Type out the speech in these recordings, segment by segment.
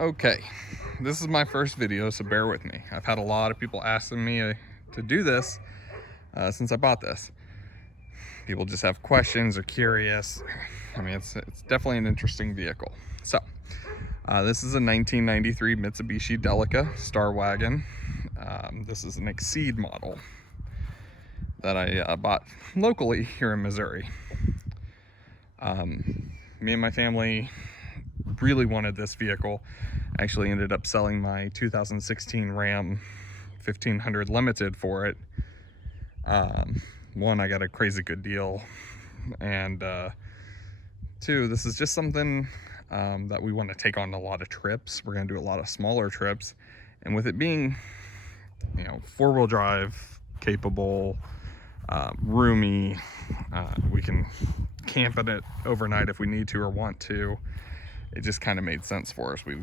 Okay, this is my first video, so bear with me. I've had a lot of people asking me to do this since I bought this. People just have questions or curious. I mean, it's definitely an interesting vehicle. So, this is a 1993 Mitsubishi Delica Star Wagon. This is an Exceed model that I bought locally here in Missouri. Me and my family really wanted this vehicle. I actually ended up selling my 2016 Ram 1500 Limited for it. One, I got a crazy good deal, and two, this is just something that we want to take on a lot of trips. We're going to do a lot of smaller trips, and with it being, you know, four-wheel drive capable, roomy, we can camp in it overnight if we need to or want to. It just kind of made sense for us. We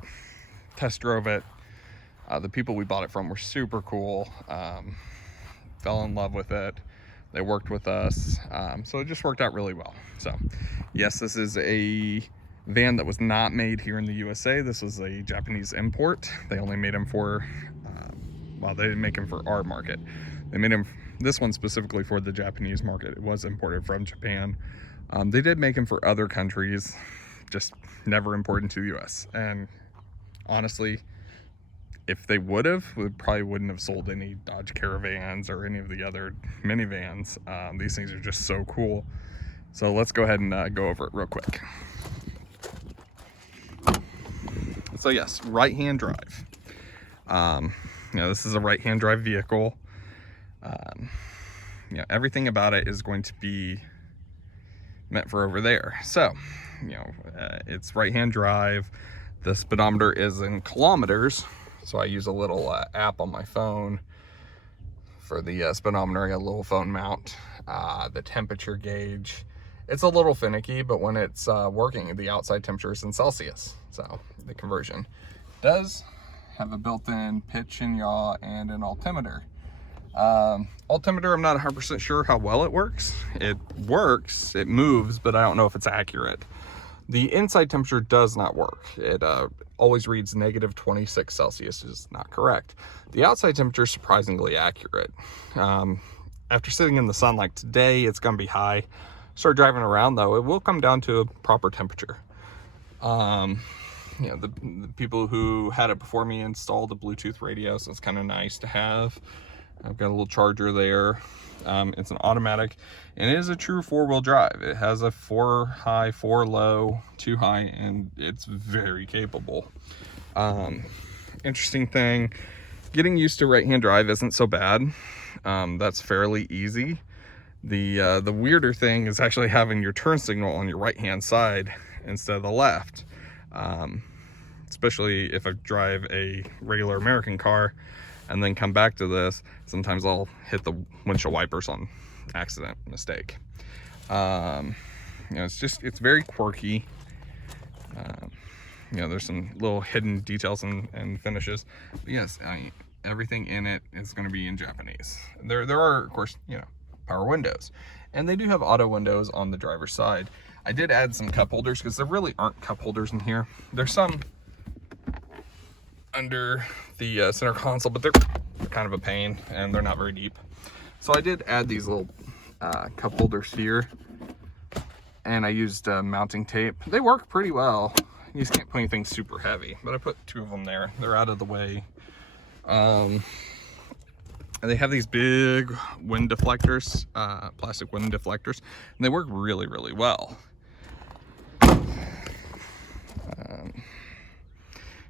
test drove it. The people we bought it from were super cool. Fell in love with it. They worked with us. So it just worked out really well. So yes, this is a van that was not made here in the USA. This was a Japanese import. They only made them for, well, they didn't make them for our market. They made them, this one specifically for the Japanese market. It was imported from Japan. They did make them for other countries, just never imported to the US. And honestly, if they would have, we probably wouldn't have sold any Dodge Caravans or any of the other minivans. These things are just so cool. So let's go ahead and go over it real quick. So yes, right-hand drive. You know, this is a right-hand drive vehicle. You know, everything about it is going to be meant for over there. So, you know, it's right-hand drive. The speedometer is in kilometers, so I use a little app on my phone for the speedometer. I got a little phone mount. The temperature gauge, it's a little finicky, but when it's working, the outside temperature is in Celsius, so the conversion does have a built-in pitch and yaw and an altimeter. Altimeter, I'm not 100% sure how well it works. It works, it moves, but I don't know if it's accurate. The inside temperature does not work. It always reads negative 26 Celsius, is not correct. The outside temperature is surprisingly accurate. After sitting in the sun like today, it's gonna be high. Start driving around though, it will come down to a proper temperature. You know, the people who had it before me installed a Bluetooth radio, so it's kind of nice to have. I've got a little charger there. It's an automatic, and it is a true four-wheel drive. It has a 4 high, 4 low, 2 high, and it's very capable. Interesting thing, getting used to right-hand drive isn't so bad. That's fairly easy. The weirder thing is actually having your turn signal on your right-hand side instead of the left. Especially if I drive a regular American car and then come back to this, sometimes I'll hit the windshield wipers on accident, mistake. You know, it's very quirky. You know, there's some little hidden details and finishes. But yes, everything in it is going to be in Japanese. There are, of course, you know, power windows, and they do have auto windows on the driver's side. I did add some cup holders because there really aren't cup holders in here. There's some under the center console, but they're kind of a pain and they're not very deep. So I did add these little cup holders here, and I used mounting tape. They work pretty well. You just can't put anything super heavy, but I put 2 of them there. They're out of the way. And they have these big wind deflectors, plastic wind deflectors, and they work really, really well.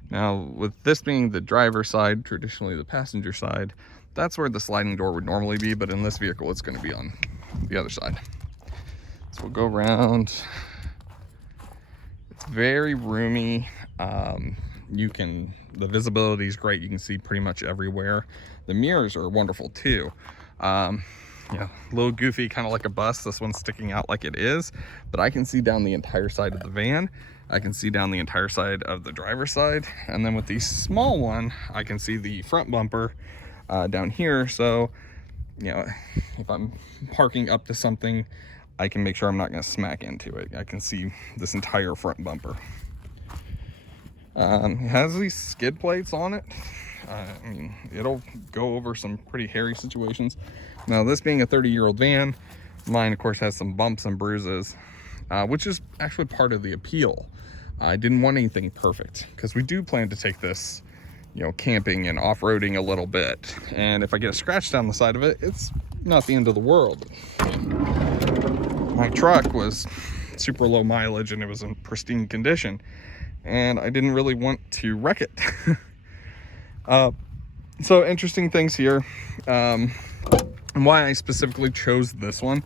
Now, with this being the driver's side, traditionally the passenger side, that's where the sliding door would normally be, but in this vehicle, it's going to be on the other side. So we'll go around. It's very roomy. The visibility is great. You can see pretty much everywhere. The mirrors are wonderful too. You know, a little goofy, kind of like a bus. This one's sticking out like it is, but I can see down the entire side of the van. I can see down the entire side of the driver's side. And then with the small one, I can see the front bumper down here. So, you know, if I'm parking up to something, I can make sure I'm not going to smack into it. I can see this entire front bumper. It has these skid plates on it. I mean, it'll go over some pretty hairy situations. Now, this being a 30-year-old van, mine, of course, has some bumps and bruises, which is actually part of the appeal. I didn't want anything perfect because we do plan to take this, you know, camping and off-roading a little bit. And if I get a scratch down the side of it, it's not the end of the world. My truck was super low mileage and it was in pristine condition, and I didn't really want to wreck it. So interesting things here, and why I specifically chose this one.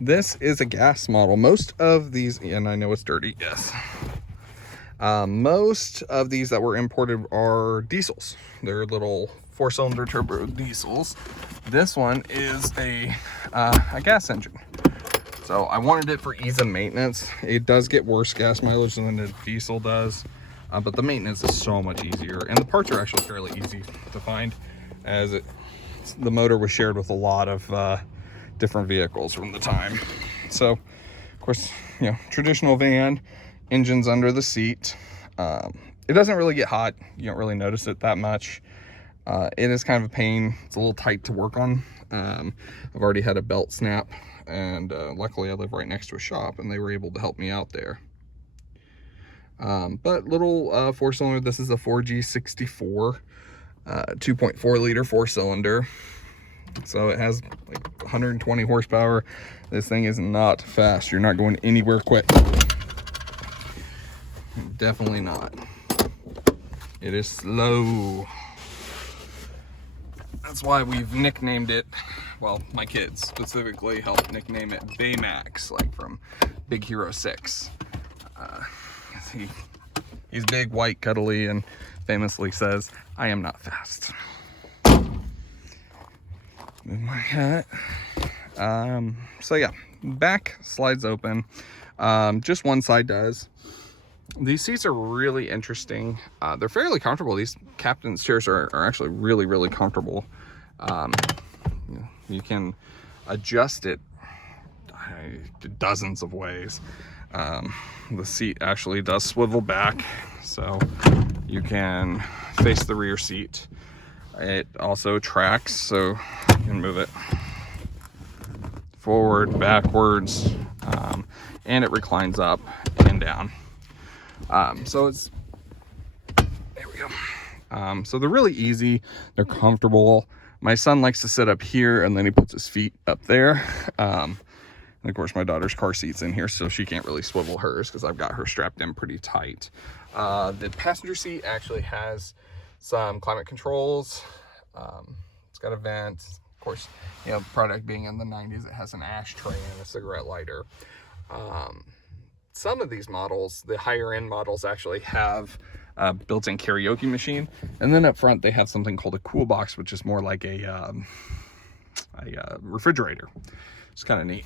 This is a gas model. Most of these, and I know it's dirty, yes. Most of these that were imported are diesels. They're little 4-cylinder turbo diesels. This one is a gas engine. So I wanted it for ease of maintenance. It does get worse gas mileage than the diesel does, but the maintenance is so much easier, and the parts are actually fairly easy to find, as the motor was shared with a lot of different vehicles from the time. So, of course, you know, traditional van, engine's under the seat. It doesn't really get hot. You don't really notice it that much. It is kind of a pain. It's a little tight to work on. I've already had a belt snap, and luckily I live right next to a shop and they were able to help me out there. But little 4-cylinder, this is a 4G64, 2.4 liter 4-cylinder. So it has like 120 horsepower. This thing is not fast. You're not going anywhere quick. Definitely not. It is slow. That's why we've nicknamed it, well, my kids specifically helped nickname it Baymax, like from Big Hero 6. He's big, white, cuddly, and famously says, "I am not fast." Move my hat. So yeah, back slides open. Just one side does. These seats are really interesting. They're fairly comfortable. These captain's chairs are actually really, really comfortable. You can adjust it dozens of ways. The seat actually does swivel back, so you can face the rear seat. It also tracks, so you can move it forward, backwards, and it reclines up and down. So it's, there we go. So they're really easy. They're comfortable. My son likes to sit up here and then he puts his feet up there. And of course my daughter's car seat's in here, so she can't really swivel hers because I've got her strapped in pretty tight. The passenger seat actually has some climate controls. It's got a vent. Of course, you know, product being in the 90s, it has an ashtray and a cigarette lighter. Some of these models, the higher end models, actually have a built-in karaoke machine. And then up front, they have something called a cool box, which is more like a refrigerator. It's kind of neat.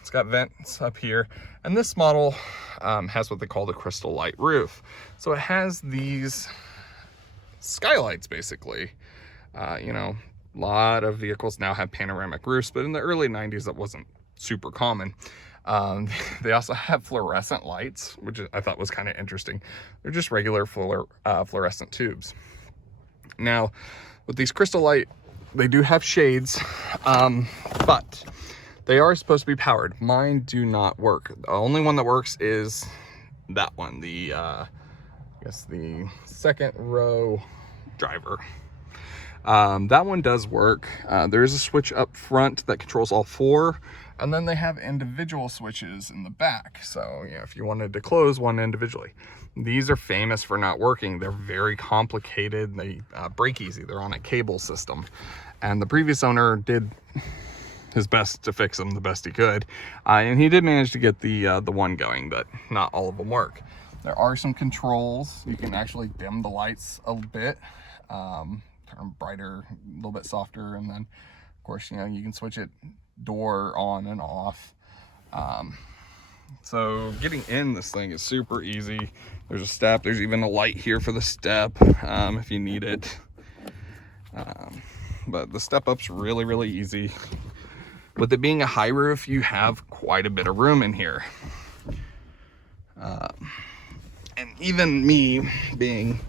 It's got vents up here. And this model has what they call the Crystal Light roof. So it has these skylights, basically. You know, a lot of vehicles now have panoramic roofs, but in the early 90s, that wasn't super common. They also have fluorescent lights, which I thought was kind of interesting. They're just regular fluorescent tubes. Now, with these Crystal Light, they do have shades, but they are supposed to be powered. Mine do not work. The only one that works is that one, the, I guess the second row driver. That one does work. There is a switch up front that controls all four, and then they have individual switches in the back. So, you know, if you wanted to close one individually. These are famous for not working. They're very complicated. They break easy. They're on a cable system. And the previous owner did his best to fix them the best he could. And he did manage to get the one going, but not all of them work. There are some controls. You can actually dim the lights a bit. Turn brighter, a little bit softer, and then of course, you know, you can switch it door on and off. So getting in this thing is super easy. There's a step. There's even a light here for the step if you need it. But the step up's really, really easy. With it being a high roof, you have quite a bit of room in here. And even me being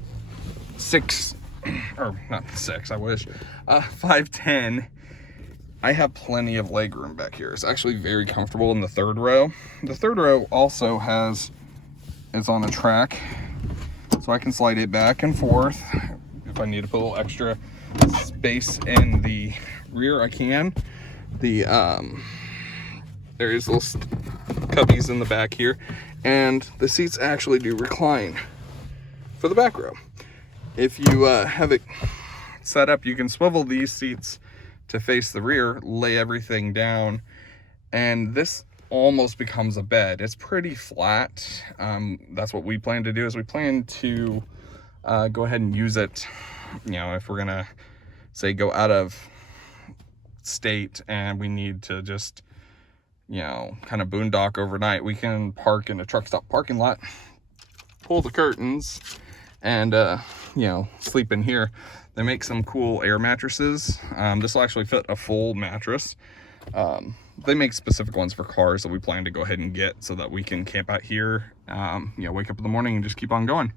6, or not 6, I wish, 5'10", I have plenty of leg room back here. It's actually very comfortable in the third row. The third row also is on a track, so I can slide it back and forth. If I need to put a little extra space in the rear, I can. There's little cubbies in the back here, and the seats actually do recline for the back row. If you have it set up, you can swivel these seats to face the rear, lay everything down, and this almost becomes a bed. It's pretty flat. That's what we plan to do, is we plan to go ahead and use it, you know, if we're gonna say go out of state and we need to just, you know, kind of boondock overnight, we can park in a truck stop parking lot, pull the curtains, and you know, sleep in here. They make some cool air mattresses. This will actually fit a full mattress. They make specific ones for cars that we plan to go ahead and get so that we can camp out here, you know, wake up in the morning and just keep on going.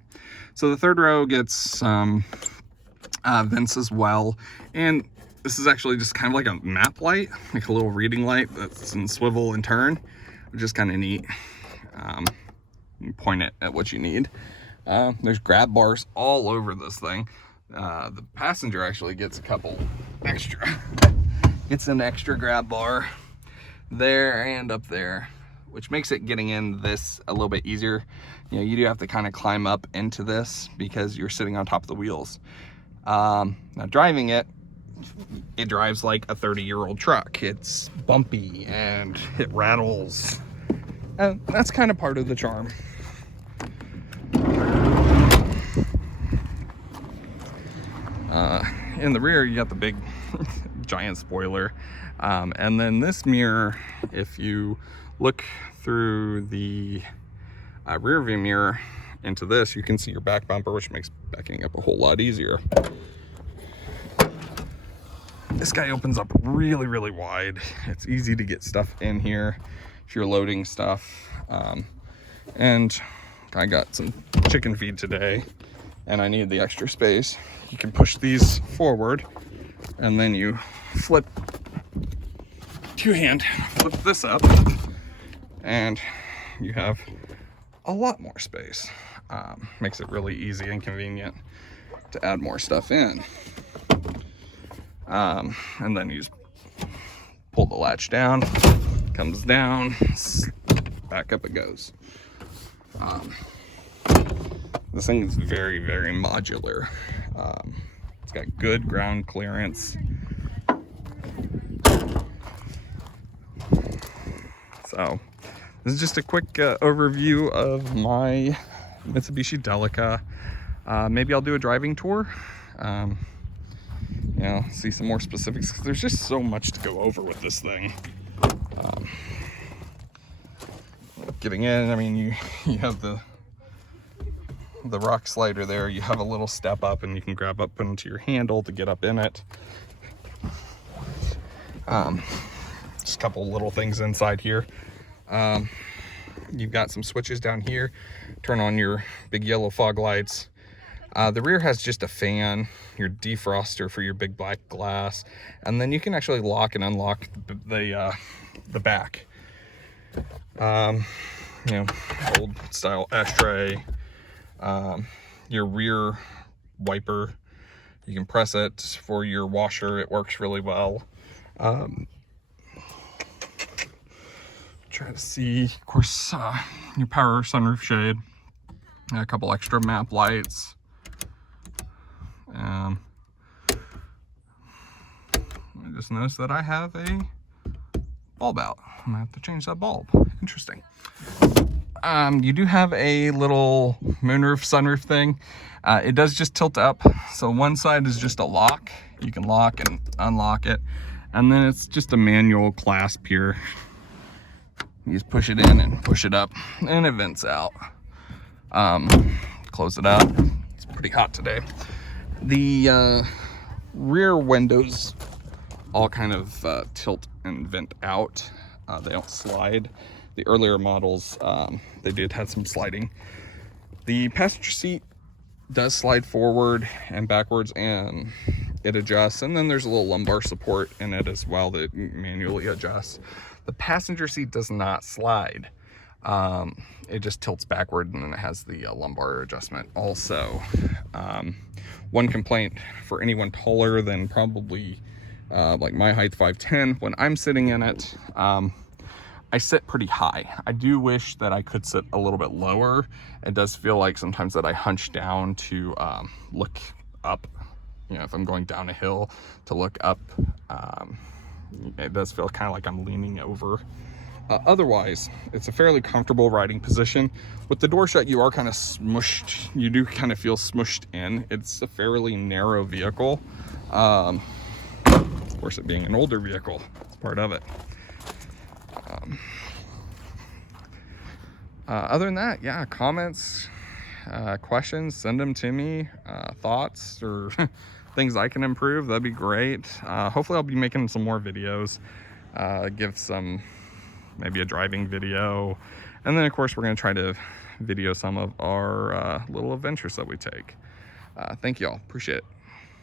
So the third row gets vents as well, and this is actually just kind of like a map light, like a little reading light that's in swivel and turn, which is kind of neat. You can point it at what you need. There's grab bars all over this thing. The passenger actually gets a couple extra. Gets an extra grab bar there and up there, which makes it getting in this a little bit easier. You know, you do have to kind of climb up into this because you're sitting on top of the wheels. Now driving it drives like a 30-year-old truck. It's bumpy and it rattles, and that's kind of part of the charm. In the rear, you got the big giant spoiler, and then this mirror, if you look through the rear view mirror into this, you can see your back bumper, which makes backing up a whole lot easier. This guy opens up really, really wide. It's easy to get stuff in here if you're loading stuff. And I got some chicken feed today, and I need the extra space. You can push these forward, and then you flip, two-hand, flip this up, and you have a lot more space. Makes it really easy and convenient to add more stuff in. And then you just pull the latch down, comes down, back up it goes. This thing is very, very modular. It's got good ground clearance. So this is just a quick overview of my Mitsubishi Delica. Maybe I'll do a driving tour. You know, see some more specifics, because there's just so much to go over with this thing. Getting in, I mean, you have the rock slider there. You have a little step up, and you can grab up into your handle to get up in it. Just a couple little things inside here. You've got some switches down here. Turn on your big yellow fog lights. The rear has just a fan, your defroster for your big black glass, and then you can actually lock and unlock the back. You know, old style ashtray. Your rear wiper, you can press it for your washer. It works really well. Try to see, of course, your power sunroof shade, a couple extra map lights. I just noticed that I have a bulb out. I'm gonna have to change that bulb. Interesting. You do have a little moonroof, sunroof thing. It does just tilt up. So one side is just a lock. You can lock and unlock it. And then it's just a manual clasp here. You just push it in and push it up, and it vents out. Close it out. It's pretty hot today. The rear windows all kind of tilt and vent out. They don't slide. The earlier models, they did have some sliding. The passenger seat does slide forward and backwards, and it adjusts, and then there's a little lumbar support in it as well that manually adjusts. The passenger seat does not slide. It just tilts backward, and then it has the lumbar adjustment also. One complaint for anyone taller than probably like my height, 5'10", when I'm sitting in it, I sit pretty high. I do wish that I could sit a little bit lower. It does feel like sometimes that I hunch down to look up. You know, if I'm going down a hill to look up, it does feel kind of like I'm leaning over. Otherwise, it's a fairly comfortable riding position. With the door shut, you are kind of smushed. You do kind of feel smushed in. It's a fairly narrow vehicle. Of course, it being an older vehicle, it's part of it. Other than that, yeah, comments, questions, send them to me. Thoughts or things I can improve, that'd be great. Hopefully I'll be making some more videos, give some, maybe a driving video, and then of course we're going to try to video some of our little adventures that we take. Thank you all, appreciate it.